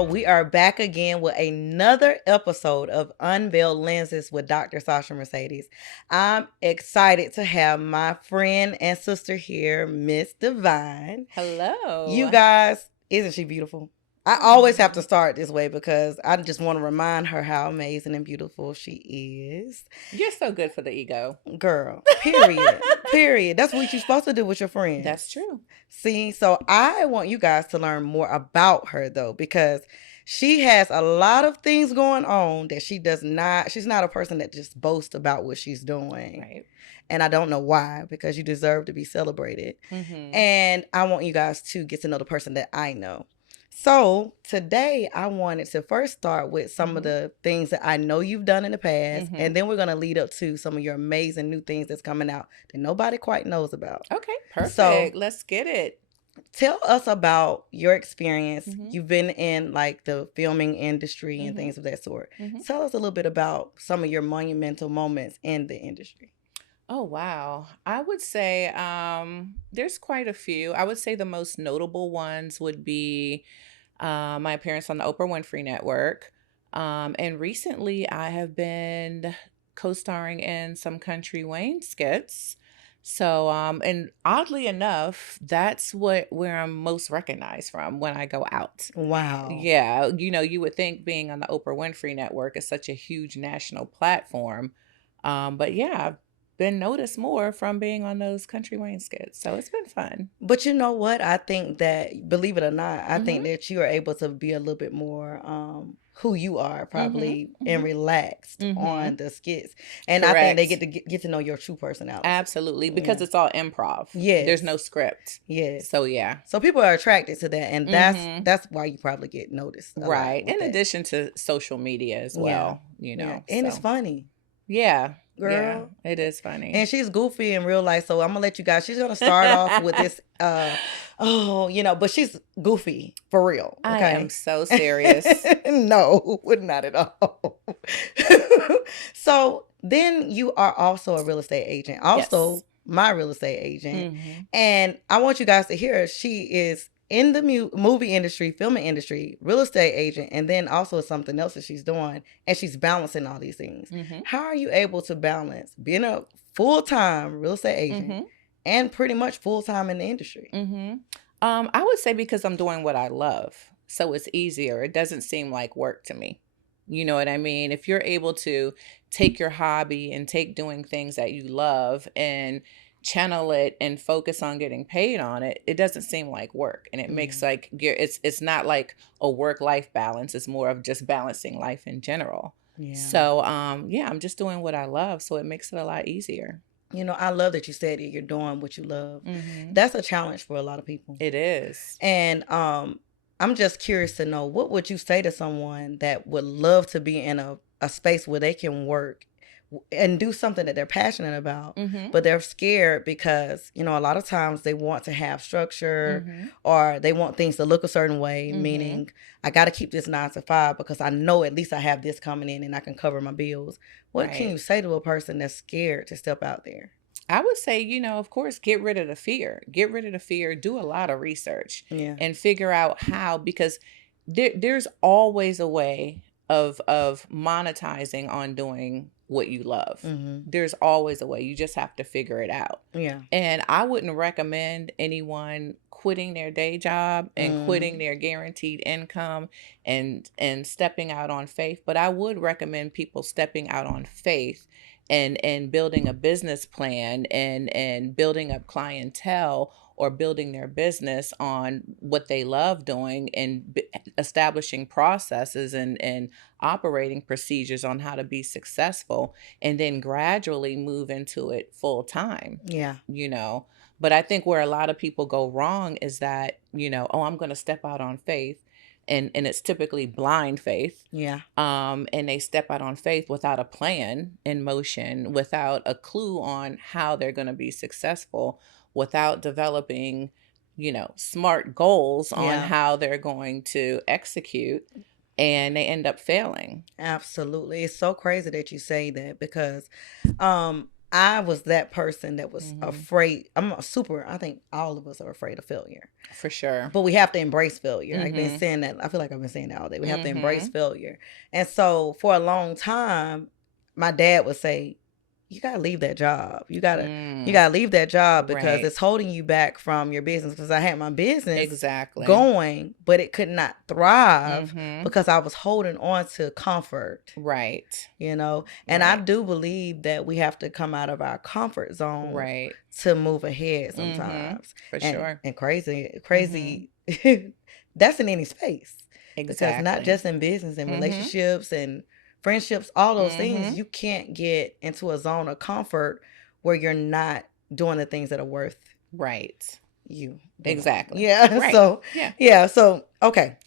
y'all. We are back again with another episode of Unveiled Lenses with Dr. Sasha Mercedes. I'm excited to have my friend and sister here, Miss Devine. Hello. You guys, isn't she beautiful? I always have to start this way because I just want to remind her how amazing and beautiful she is. You're so good for the ego. Girl, period. Period. That's what you're supposed to do with your friends. That's true. See, so I want you guys to learn more about her though, because she has a lot of things going on that she's not a person that just boasts about what she's doing. Right. And I don't know why, because you deserve to be celebrated. Mm-hmm. And I want you guys to get to know the person that I know. So today I wanted to first start with some of the things that I know you've done in the past, and then we're going to lead up to some of your amazing new things that's coming out that nobody quite knows about. Okay, perfect. So let's get it. Tell us about your experience. You've been in like the filming industry and things of that sort. Tell us a little bit about some of your monumental moments in the industry. Oh, wow. I would say there's quite a few. I would say the most notable ones would be my appearance on the Oprah Winfrey Network. And recently I have been co-starring in some Country Wayne skits. So, and oddly enough, that's where I'm most recognized from when I go out. Wow. Yeah, you would think being on the Oprah Winfrey Network is such a huge national platform. But yeah, I've been noticed more from being on those Country Wayne skits. So it's been fun. But you know what? I think that, believe it or not, I think that you are able to be a little bit more who you are, probably, and relaxed on the skits. And I think they get to know your true personality. Absolutely, because it's all improv. Yes. There's no script. Yes. So yeah. So people are attracted to that, and that's why you probably get noticed. Right. In addition to social media as well, And it's funny. Yeah. Girl. Yeah, it is funny. And she's goofy in real life, so I'm gonna let you guys. She's gonna start off with this but she's goofy for real. Okay? I am so serious. No, not at all. So then you are also a real estate agent. Also, my real estate agent. And I want you guys to hear her. She is in the movie industry, filming industry, real estate agent, and then also something else that she's doing, and she's balancing all these things. How are you able to balance being a full-time real estate agent and pretty much full-time in the industry? I would say because I'm doing what I love, so it's easier. It doesn't seem like work to me. You know what I mean? If you're able to take your hobby and take doing things that you love and channel it and focus on getting paid on it, it doesn't seem like work, and it makes like it's not like a work-life balance. It's more of just balancing life in general. So I'm just doing what I love, so it makes it a lot easier. I love that you said that you're doing what you love. That's a challenge for a lot of people. It is. And I'm just curious to know, what would you say to someone that would love to be in a space where they can work and do something that they're passionate about, but they're scared because, a lot of times they want to have structure or they want things to look a certain way, meaning I got to keep this 9 to 5 because I know at least I have this coming in and I can cover my bills. What can you say to a person that's scared to step out there? I would say, of course, get rid of the fear. Get rid of the fear. Do a lot of research and figure out how, because there's always a way of monetizing on doing what you love. There's always a way. You just have to figure it out. And I wouldn't recommend anyone quitting their day job and quitting their guaranteed income and stepping out on faith. But I would recommend people stepping out on faith and building a business plan and building up clientele or building their business on what they love doing and establishing processes and operating procedures on how to be successful, and then gradually move into it full time. But I think where a lot of people go wrong is that, I'm going to step out on faith. And it's typically blind faith. And they step out on faith without a plan in motion, without a clue on how they're going to be successful, without developing, smart goals on how they're going to execute, and they end up failing. Absolutely. It's so crazy that you say that because I was that person that was afraid. I think all of us are afraid of failure. For sure. But we have to embrace failure. I've been saying that. I feel like I've been saying that all day. We have to embrace failure. And so for a long time, my dad would say, you gotta leave that job. You gotta leave that job because it's holding you back from your business. Because I had my business going, but it could not thrive because I was holding on to comfort. Right. You know, and I do believe that we have to come out of our comfort zone to move ahead sometimes. For sure. And crazy. That's in any space. Because not just in business and relationships and friendships, all those things, you can't get into a zone of comfort where you're not doing the things that are worth you. Exactly. Yeah. Right. So, So, okay.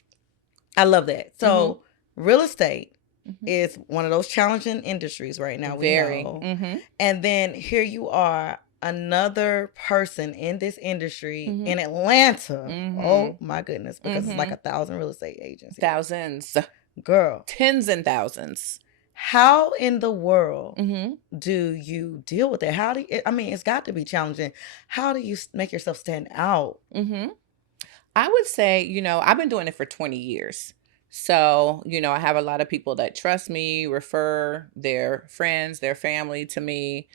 I love that. So, real estate is one of those challenging industries right now. Very. And then here you are, another person in this industry in Atlanta. Oh, my goodness. Because it's like 1,000 real estate agents. Thousands. Girl. Tens and thousands. How in the world do you deal with it? It's got to be challenging. How do you make yourself stand out? I would say, I've been doing it for 20 years. So, I have a lot of people that trust me, refer their friends, their family to me.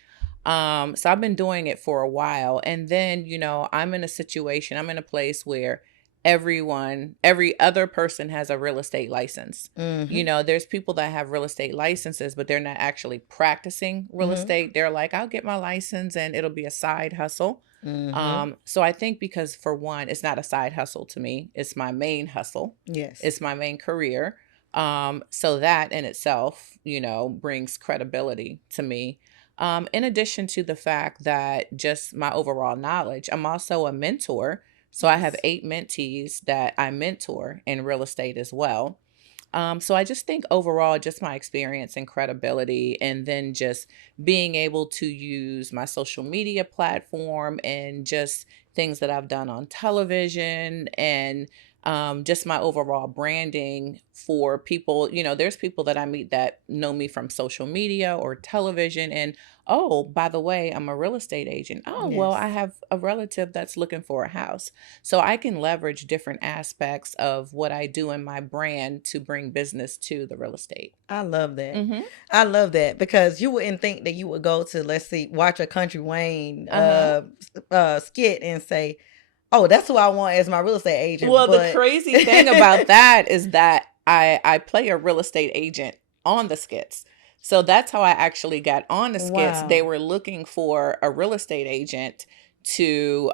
So I've been doing it for a while. And then, I'm in a place where every other person has a real estate license. There's people that have real estate licenses, but they're not actually practicing real estate. They're like, I'll get my license and it'll be a side hustle. So I think because for one, it's not a side hustle to me. It's my main hustle. Yes. It's my main career. So that in itself, brings credibility to me. In addition to the fact that just my overall knowledge, I'm also a mentor. So I have 8 mentees that I mentor in real estate as well. So I just think overall, just my experience and credibility, and then just being able to use my social media platform and just things that I've done on television and just my overall branding for people. There's people that I meet that know me from social media or television. And, oh, by the way, I'm a real estate agent. Oh, well, I have a relative that's looking for a house. So I can leverage different aspects of what I do in my brand to bring business to the real estate. I love that. I love that because you wouldn't think that you would go to, watch a Country Wayne skit and say, oh, that's who I want as my real estate agent. Well, the crazy thing about that is that I play a real estate agent on the skits. So that's how I actually got on the skits. Wow. They were looking for a real estate agent to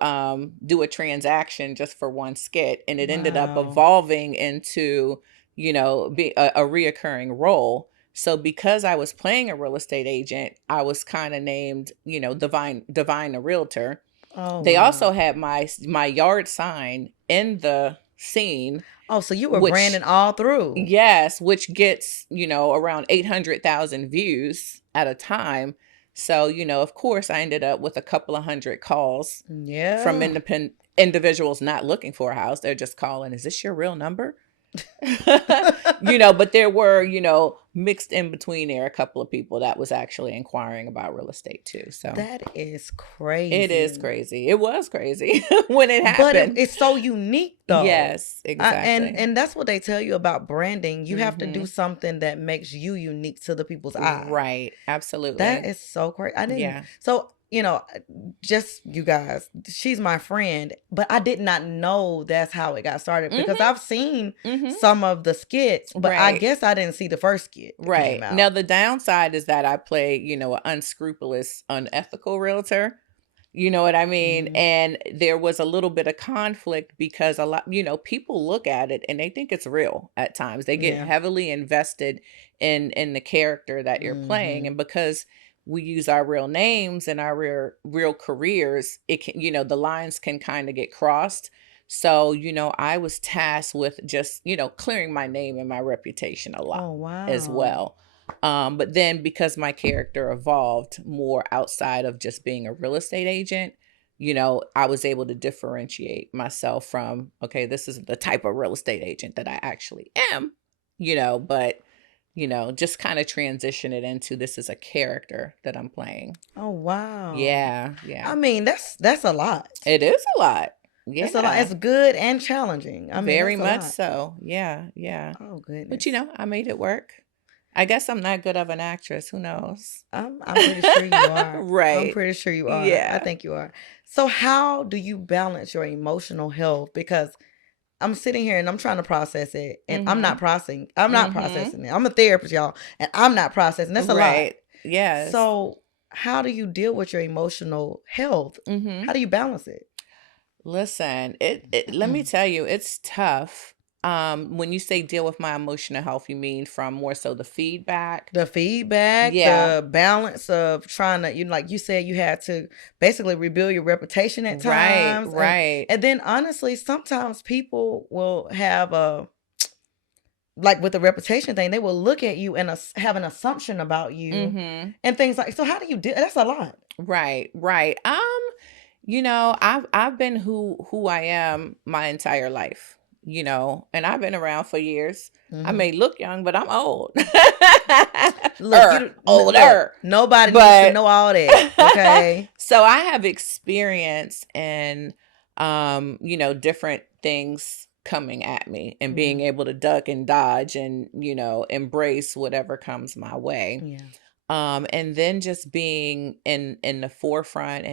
do a transaction just for one skit. And it ended up evolving into, be a reoccurring role. So because I was playing a real estate agent, I was kind of named, Devine the realtor. Oh, they also had my yard sign in the scene. Oh, so you were branding all through. Yes, which gets, around 800,000 views at a time. So, of course, I ended up with a couple of hundred calls from independent individuals not looking for a house. They're just calling, is this your real number? But there were, mixed in between there, a couple of people that was actually inquiring about real estate too. So that is crazy. It is crazy. It was crazy when it happened. But it's so unique though. Yes, exactly. And that's what they tell you about branding. You have to do something that makes you unique to the people's eye. Right. Absolutely. That is so crazy. I didn't. Yeah. So, just you guys, she's my friend, but I did not know that's how it got started because I've seen some of the skits, but I guess I didn't see the first skit. Right. Now, the downside is that I play, an unscrupulous, unethical realtor. You know what I mean? And there was a little bit of conflict because a lot, people look at it and they think it's real at times. They get heavily invested in the character that you're playing. And because we use our real names and our real careers, it can, the lines can kind of get crossed. So, I was tasked with just, clearing my name and my reputation a lot as well. But then because my character evolved more outside of just being a real estate agent, I was able to differentiate myself from, okay, this is the type of real estate agent that I actually am, but just kind of transition it into this is a character that I'm playing. Oh, wow. Yeah. I mean, that's a lot. It is a lot. Yeah. It's a lot. It's good and challenging. I mean, very that's a much lot. so. Yeah. Oh, goodness. But I made it work. I guess I'm not good of an actress. Who knows? I'm pretty sure you are. Right. I'm pretty sure you are. Yeah. I think you are. So how do you balance your emotional health? Because I'm sitting here and I'm trying to process it, and I'm not processing. I'm not processing it. I'm a therapist, y'all, and I'm not processing. That's a lot. Yes. So how do you deal with your emotional health? How do you balance it? Listen, let me tell you, it's tough. When you say deal with my emotional health, you mean from more so the feedback? The feedback, the balance of trying to, like you said, you had to basically rebuild your reputation at times. Right. And then honestly, sometimes people will have like with the reputation thing, they will look at you and have an assumption about you and things like, so how do you do? That's a lot. Right. I've been who I am my entire life. And I've been around for years. I may look young, but I'm old. Older. Nobody needs to know all that. Okay. So I have experience in, different things coming at me and being able to duck and dodge and, embrace whatever comes my way. Yeah. And then just being in the forefront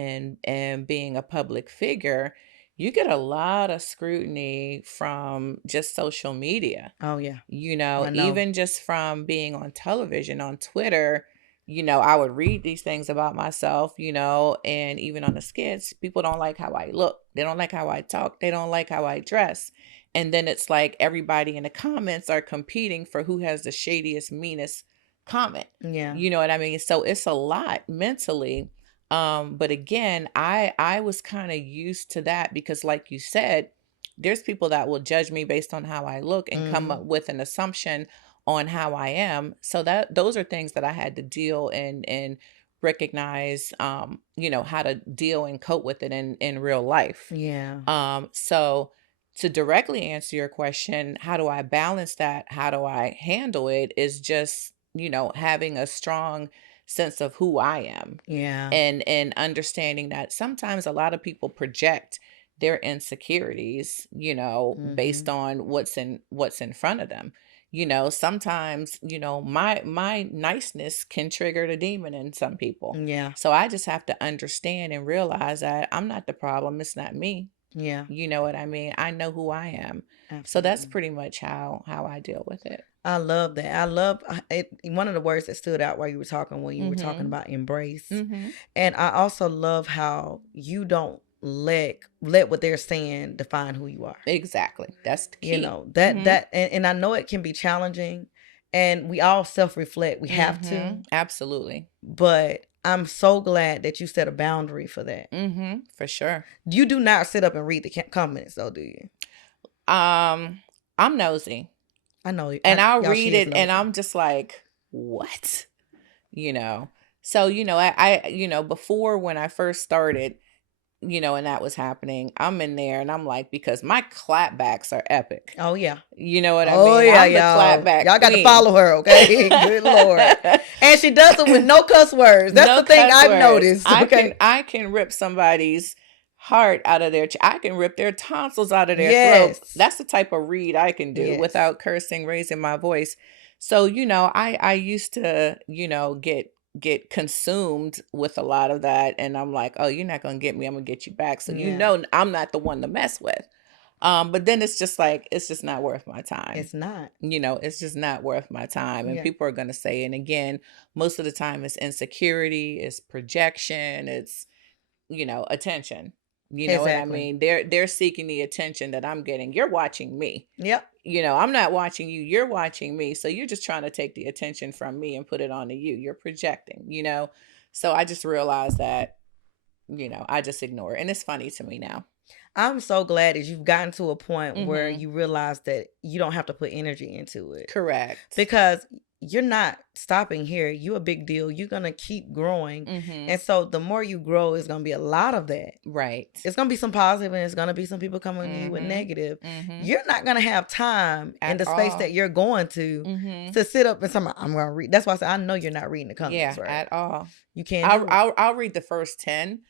and being a public figure, you get a lot of scrutiny from just social media. Oh yeah. Even just from being on television, on Twitter, I would read these things about myself, and even on the skits, people don't like how I look. They don't like how I talk. They don't like how I dress. And then it's like everybody in the comments are competing for who has the shadiest, meanest comment. Yeah. You know what I mean? So it's a lot mentally. But again, I was kind of used to that because like you said, there's people that will judge me based on how I look and come up with an assumption on how I am. So those are things that I had to deal and recognize, how to deal and cope with it in real life. Yeah. So to directly answer your question, how do I balance that? How do I handle it? Is just, having a strong sense of who I am. Yeah. And understanding that sometimes a lot of people project their insecurities, based on what's in front of them. Sometimes, my niceness can trigger the demon in some people. Yeah. So I just have to understand and realize that I'm not the problem. It's not me. Yeah. You know what I mean? I know who I am. Absolutely. So that's pretty much how I deal with it. I love that. I love it. One of the words that stood out while you were talking, when you were talking about embrace. And I also love how you don't let what they're saying define who you are. Exactly. That's the key. That and I know it can be challenging, and we all self-reflect. We have to. Absolutely. But I'm so glad that you set a boundary for that. For sure. You do not sit up and read the comments, though, do you? I'm nosy. I know. And I'll read it and I'm just like, what? So, I before when I first started, and that was happening, I'm in there and I'm like, because my clapbacks are epic. Oh, yeah. You know what I mean? Oh, yeah, I'm y'all. The clapback y'all got queen. to follow her, okay? Good Lord. And she does it with no cuss words. That's the thing I've noticed. Okay? I can rip somebody's heart out of I can rip their tonsils out of their throat. That's the type of read I can do without cursing, raising my voice. So, I used to, get consumed with a lot of that. And I'm like, oh, you're not going to get me. I'm going to get you back. So, I'm not the one to mess with. But then it's just like, it's just not worth my time. It's not. It's just not worth my time. And people are going to say, and again, most of the time it's insecurity, it's projection, it's, attention. You know what I mean? They're seeking the attention that I'm getting. You're watching me. Yep. I'm not watching you. You're watching me. So you're just trying to take the attention from me and put it onto you. You're projecting, So I just realized that, I just ignore it. And it's funny to me now. I'm so glad that you've gotten to a point where you realize that you don't have to put energy into it. Correct. Because you're not stopping here. You're a big deal. You're going to keep growing. And so the more you grow, it's going to be a lot of that. Right. It's going to be some positive and it's going to be some people coming to you with negative. You're not going to have time in the space that you're going to sit up and say, I'm going to read. That's why I said, I know you're not reading the comments, right? At all. You can't. I'll read the first 10,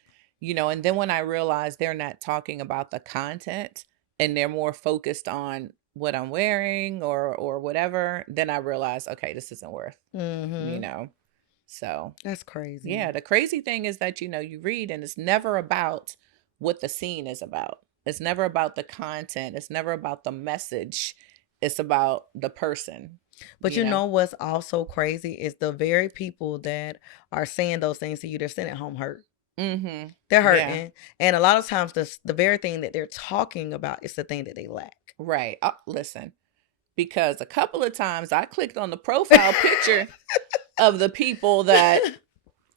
and then when I realize they're not talking about the content and they're more focused on what I'm wearing or whatever, then I realize, okay, this isn't worth, so that's crazy. Yeah. The crazy thing is that, you read and it's never about what the scene is about. It's never about the content. It's never about the message. It's about the person. But you know what's also crazy is the very people that are saying those things to you, they're sitting at home hurt. They're hurting. Yeah. And a lot of times the very thing that they're talking about is the thing that they lack. Right. Listen, because a couple of times I clicked on the profile picture of the people that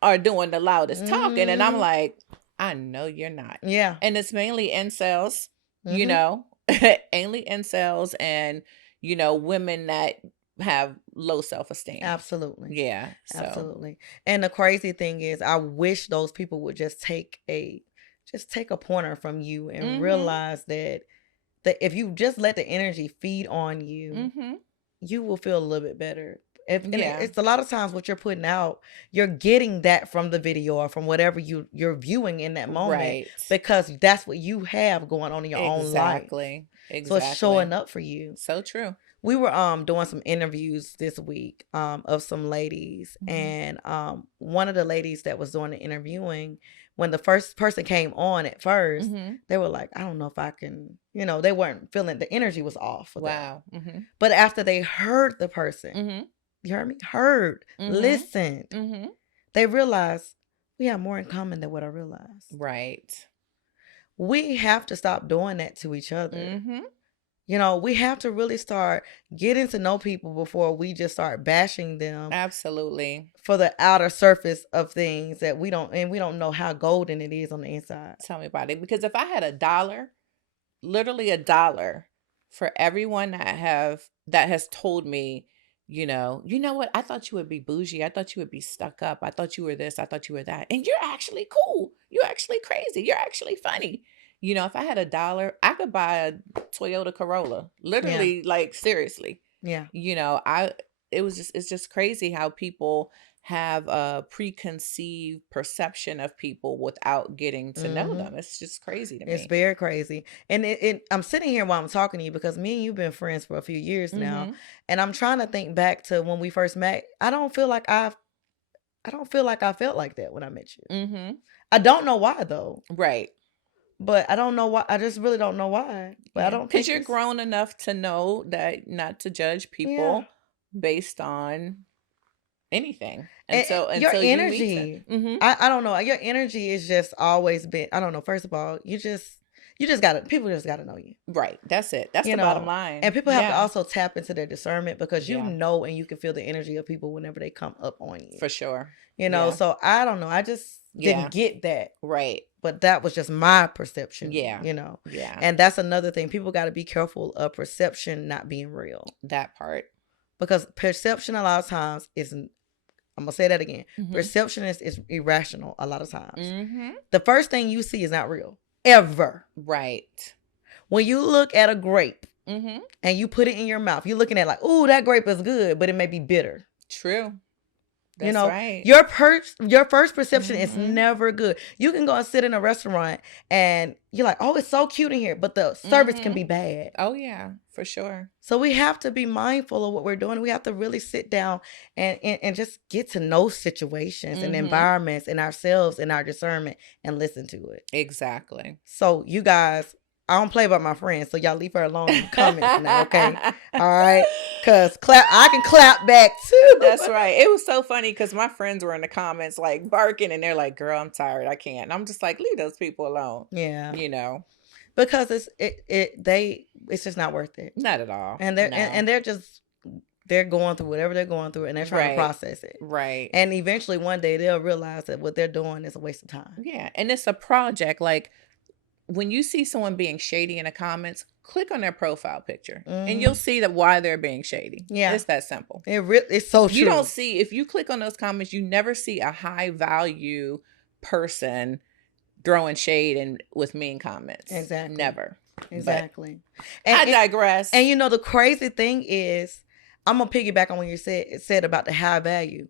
are doing the loudest talking, and I'm like, I know you're not. Yeah. And it's mainly incels, mainly incels and, women that have low self-esteem. Absolutely. Yeah. So. Absolutely. And the crazy thing is, I wish those people would just take a pointer from you and realize that if you just let the energy feed on you, you will feel a little bit better. It's a lot of times what you're putting out, you're getting that from the video or from whatever you're viewing in that moment, right? Because that's what you have going on in your own life. Exactly. So it's showing up for you. So true. We were doing some interviews this week of some ladies, and one of the ladies that was doing the interviewing, when the first person came on at first, they were like, I don't know if I can, they weren't feeling, the energy was off. Wow. But after they heard the person, you heard me? Heard, listened, they realized we have more in common than what I realized. Right. We have to stop doing that to each other. We have to really start getting to know people before we just start bashing them. Absolutely. For the outer surface of things that we don't know how golden it is on the inside. Tell me about it. Because if I had $1, literally $1 for everyone that has told me, you know what? I thought you would be bougie. I thought you would be stuck up. I thought you were this. I thought you were that. And you're actually cool. You're actually crazy. You're actually funny. If I had $1, I could buy a Toyota Corolla. Literally, like seriously. Yeah. It's just crazy how people have a preconceived perception of people without getting to know them. It's just crazy to me. It's very crazy. And I'm sitting here while I'm talking to you because me and you've been friends for a few years now. And I'm trying to think back to when we first met. I don't feel like I felt like that when I met you. I don't know why though. Right. But I don't know why. I just really don't know why. But I don't, because you're grown enough to know that not to judge people based on anything. And your energy, I don't know. Your energy is just always been, I don't know. First of all, people just gotta know you. Right. That's it. That's the bottom line. And people have to also tap into their discernment because and you can feel the energy of people whenever they come up on you. For sure. So I don't know. I just didn't get that. Right. But that was just my perception. Yeah. Yeah. And that's another thing. People got to be careful of perception not being real. That part. Because perception a lot of times I'm going to say that again. Perception is irrational a lot of times. The first thing you see is not real. Ever. Right. When you look at a grape and you put it in your mouth, you're looking at like, ooh, that grape is good, but it may be bitter. True. That's right. Your first perception is never good. You can go and sit in a restaurant and you're like, oh, it's so cute in here, but the service can be bad. Oh yeah, for sure. So we have to be mindful of what we're doing. We have to really sit down and just get to know situations and environments and ourselves and our discernment and listen to it. Exactly. So you guys, I don't play about my friends, so y'all leave her alone in the comments now, okay? All right? Because I can clap back too. That's right. It was so funny because my friends were in the comments like barking and they're like, girl, I'm tired. I can't. And I'm just like, leave those people alone. Yeah. Because it's just not worth it. Not at all. And they're going through whatever they're going through and they're trying to process it. Right. And eventually one day they'll realize that what they're doing is a waste of time. Yeah. And it's a project. Like, when you see someone being shady in the comments, click on their profile picture and you'll see that why they're being shady. Yeah. It's that simple. It's so true. You don't see, if you click on those comments, you never see a high value person throwing shade and with mean comments. Exactly. Never. Exactly. And I digress. And you know, the crazy thing is, I'm going to piggyback on what you said about the high value.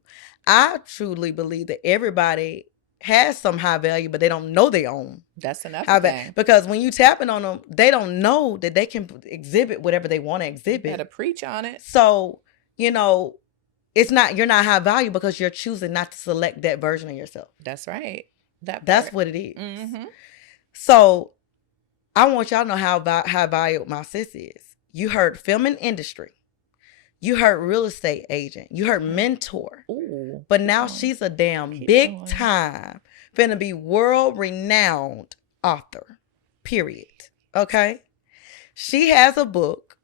I truly believe that everybody has some high value, but they don't know they own. That's another thing. Because when you tapping on them, they don't know that they can exhibit whatever they want to exhibit. You better preach on it. So, you know, you're not high value because you're choosing not to select that version of yourself. That's right. That's what it is. Mm-hmm. So I want y'all to know how high value my sis is. You heard film and industry. You heard real estate agent. You heard mentor. Ooh, but now she's a damn big time, finna be world-renowned author, period. Okay? She has a book,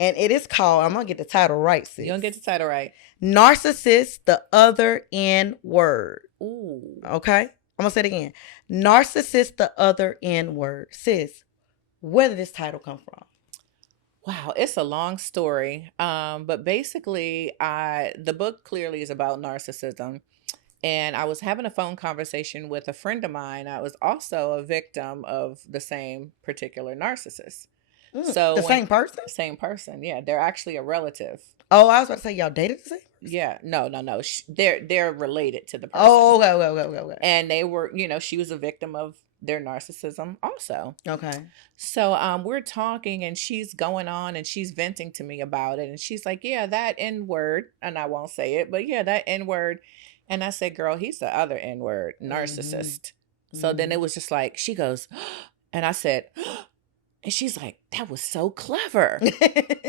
and it is called, I'm going to get the title right, sis. You're going to get the title right. Narcissist, the Other N Word. Ooh. Okay? I'm going to say it again. Narcissist, the Other N Word. Sis, where did this title come from? Wow, it's a long story. But basically, the book clearly is about narcissism. And I was having a phone conversation with a friend of mine. I was also a victim of the same particular narcissist. So same person? Same person. Yeah, they're actually a relative. Oh, I was about to say y'all dated the same person? Yeah, no. They're related to the person. Oh, okay. And they were, she was a victim of their narcissism also. Okay. So we're talking and she's going on and she's venting to me about it. And she's like, yeah, that N word. And I won't say it, but yeah, that N word. And I said, girl, he's the other N word, narcissist. Mm-hmm. So then it was just like, she goes, and I said, and she's like, that was so clever.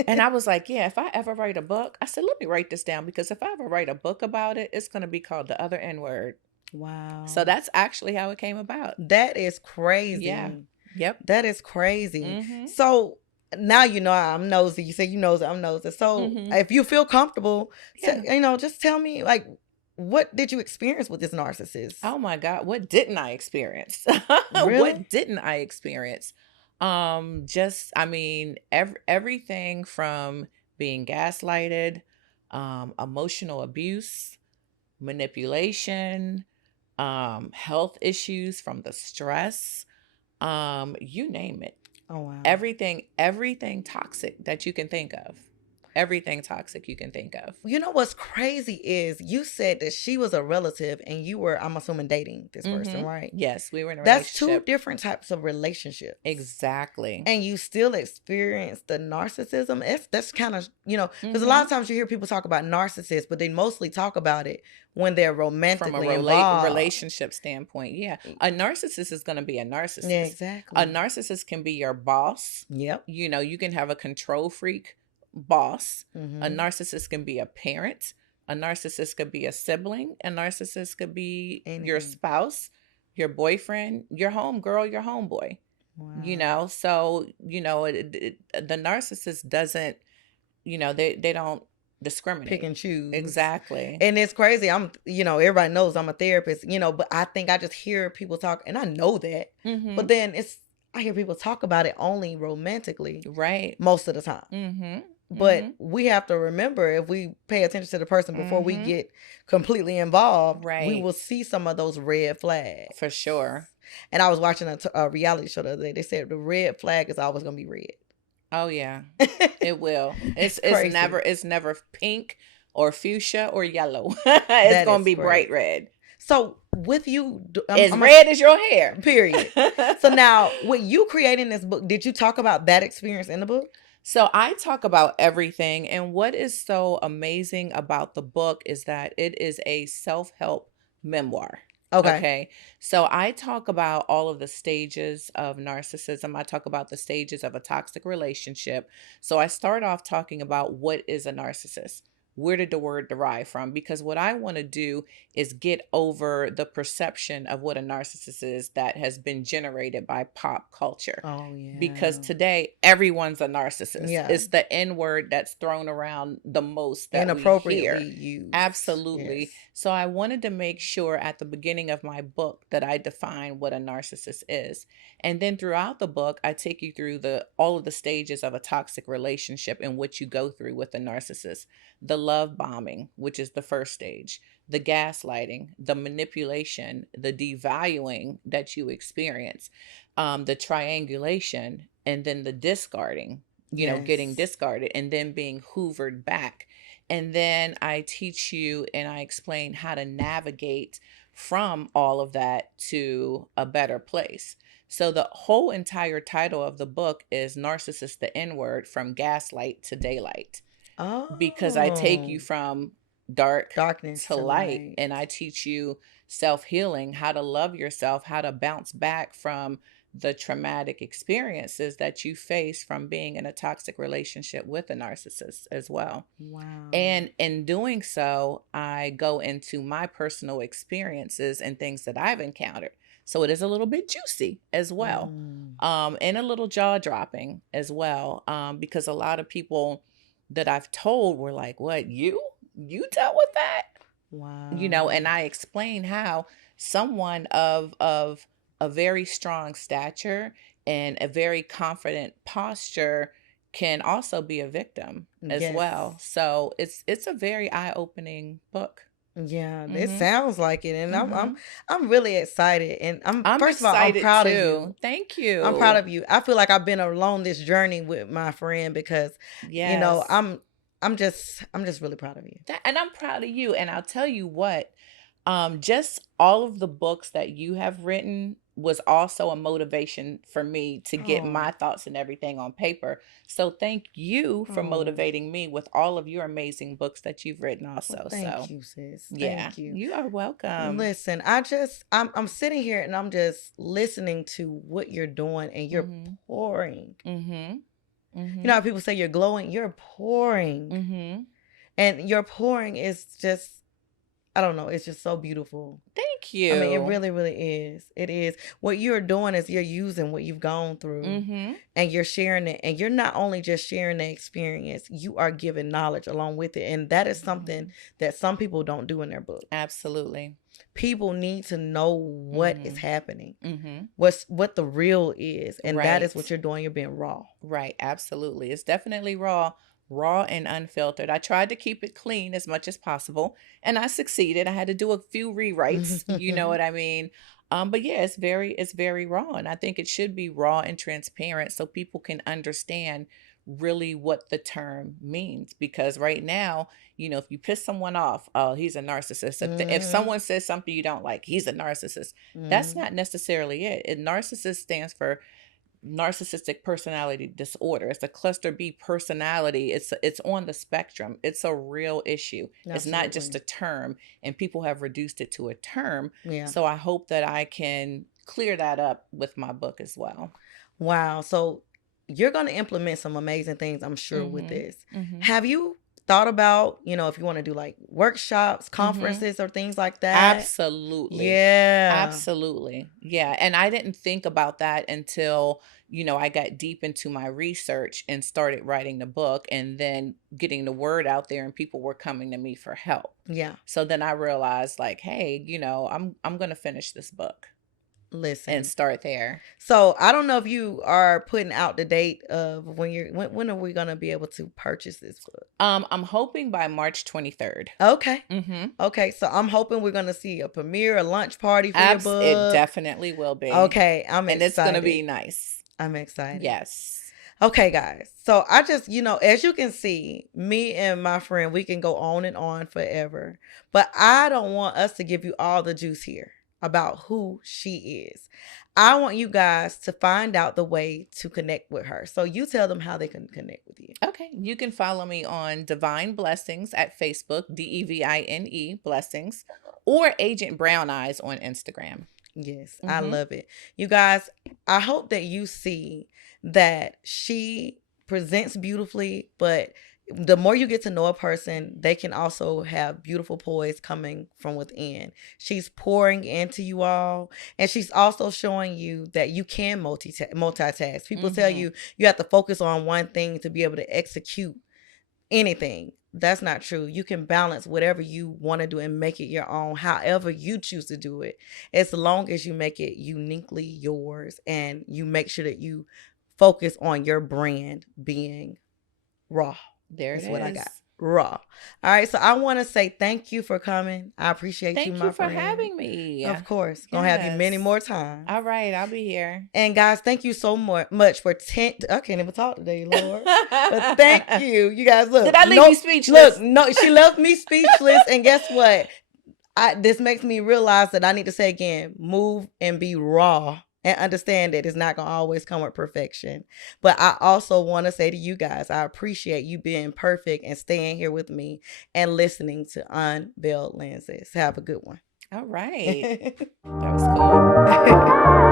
And I was like, yeah, if I ever write a book, I said, let me write this down, because if I ever write a book about it, it's going to be called The Other N Word. Wow. So that's actually how it came about. That is crazy. Yeah. Yep. That is crazy. Mm-hmm. So now you know I'm nosy. You say you nosy, I'm nosy. So if you feel comfortable, just tell me, like, what did you experience with this narcissist? Oh my God, what didn't I experience? Really? What didn't I experience? Everything from being gaslighted, emotional abuse, manipulation, health issues from the stress, you name it. Oh wow. Everything toxic that you can think of. Everything toxic you can think of. You know what's crazy is you said that she was a relative and you were, I'm assuming, dating this person, right? Yes, we were in a relationship. That's relationship. two different types of relationships. Exactly. And you still experience the narcissism. That's kind of, because a lot of times you hear people talk about narcissists, but they mostly talk about it when they're romantically involved. Relationship standpoint. Yeah. A narcissist is going to be a narcissist. Yeah, exactly. A narcissist can be your boss. Yep. You can have a control freak boss. A narcissist can be a parent. A narcissist could be a sibling. A narcissist could be your spouse, your boyfriend, your homegirl, your homeboy. Wow. So the narcissist doesn't, they don't discriminate, pick and choose. Exactly. And it's crazy. Everybody knows I'm a therapist, but I think I just hear people talk, and I know that, but then I hear people talk about it only romantically, right, most of the time. But we have to remember, if we pay attention to the person before we get completely involved, we will see some of those red flags. For sure. And I was watching a reality show the other day. They said the red flag is always going to be red. Oh yeah, it will. It's never pink or fuchsia or yellow. It's going to be bright red. So with you, red as your hair. Period. So now, with you creating this book, did you talk about that experience in the book? So I talk about everything. And what is so amazing about the book is that it is a self-help memoir. Okay. So I talk about all of the stages of narcissism. I talk about the stages of a toxic relationship. So I start off talking about what is a narcissist. where did the word derive from? Because what I want to do is get over the perception of what a narcissist is that has been generated by pop culture. Oh, yeah. Because today everyone's a narcissist. Yeah. It's the N word that's thrown around the most that we Inappropriately hear. used. Absolutely. Yes. So I wanted to make sure at the beginning of my book that I define what a narcissist is. And then throughout the book, I take you through all of the stages of a toxic relationship and what you go through with a narcissist. The love bombing, which is the first stage, the gaslighting, the manipulation, the devaluing that you experience, the triangulation, and then the discarding, getting discarded and then being hoovered back. And then I teach you and I explain how to navigate from all of that to a better place. So the whole entire title of the book is Narcissist the N-Word, from Gaslight to Daylight. Oh. Because I take you from darkness to light, light. and I teach you self-healing, how to love yourself, how to bounce back from the traumatic experiences that you face from being in a toxic relationship with a narcissist as well. Wow. And in doing so, I go into my personal experiences and things that I've encountered. So it is a little bit juicy as well, and a little jaw-dropping as well, because a lot of people that I've told were like, what, you dealt with that? Wow. And I explain how someone of a very strong stature and a very confident posture can also be a victim as well. So it's a very eye-opening book. Yeah, it sounds like it, and I'm really excited, and I'm first of all, excited I'm proud too. of you. Thank you. I'm proud of you. I feel like I've been along this journey with my friend because I'm just really proud of you. And I'm proud of you. And I'll tell you what, just all of the books that you have written was also a motivation for me to get my thoughts and everything on paper. So thank you for motivating me with all of your amazing books that you've written also. Well, thank you, sis. Thank you. You are welcome. Listen, I'm sitting here and I'm just listening to what you're doing, and you're pouring. You know how people say you're glowing? You're pouring. And your pouring is just, I don't know, it's just so beautiful. Thank you. I mean, it really, really is. It is. What you're doing is you're using what you've gone through and you're sharing it. And you're not only just sharing the experience, you are giving knowledge along with it. And that is something that some people don't do in their book. Absolutely. People need to know what is happening, what the real is. And that is what you're doing. You're being raw. Right. Absolutely. It's definitely raw and unfiltered. I tried to keep it clean as much as possible, and I succeeded. I had to do a few rewrites, you know what I mean? But yeah, it's very raw, and I think it should be raw and transparent so people can understand really what the term means. Because right now, if you piss someone off, oh, he's a narcissist. If someone says something you don't like, he's a narcissist. That's not necessarily it. Narcissist stands for narcissistic personality disorder. It's a cluster B personality. It's on the spectrum. It's a real issue. Absolutely. It's not just a term, and people have reduced it to a term. So I hope that I can clear that up with my book as well. Wow. So you're going to implement some amazing things, I'm sure, with this. Have you thought about, if you want to do like workshops, conferences, or things like that? Absolutely. Yeah. Absolutely. Yeah. And I didn't think about that until, I got deep into my research and started writing the book and then getting the word out there, and people were coming to me for help. Yeah. So then I realized, like, hey, I'm going to finish this book. Listen. And start there. So I don't know if you are putting out the date of when are we going to be able to purchase this book? I'm hoping by March 23rd. Okay. Okay. So I'm hoping we're going to see a premiere, a lunch party for your book. It definitely will be. Okay. I'm excited. And it's going to be nice. I'm excited. Yes. Okay, guys. So I just, as you can see, me and my friend, we can go on and on forever. But I don't want us to give you all the juice here about who she is. I want you guys to find out the way to connect with her. So you tell them how they can connect with you. Okay. You can follow me on Devine Blessings at Facebook, Devine Blessings, or Agent Brown Eyes on Instagram. Yes, I love it. You guys, I hope that you see that she presents beautifully, but the more you get to know a person, they can also have beautiful poise coming from within. She's pouring into you all, and she's also showing you that you can multitask. People tell you have to focus on one thing to be able to execute anything. That's not true. You can balance whatever you want to do and make it your own, however you choose to do it, as long as you make it uniquely yours and you make sure that you focus on your brand being raw. There That's it is. What I got. Raw. All right. So I want to say thank you for coming. I appreciate you, my friend. Thank you for having me. Of course. Gonna have you many more times. All right. I'll be here. And guys, thank you so much for I can't even talk today, Lord. But thank you. You guys, look. Did I leave you speechless? Look, no, she left me speechless. And guess what? This makes me realize that I need to say again, move and be raw. And understand that it's not going to always come with perfection. But I also want to say to you guys, I appreciate you being perfect and staying here with me and listening to Unveiled Lenses. Have a good one. All right. That was cool.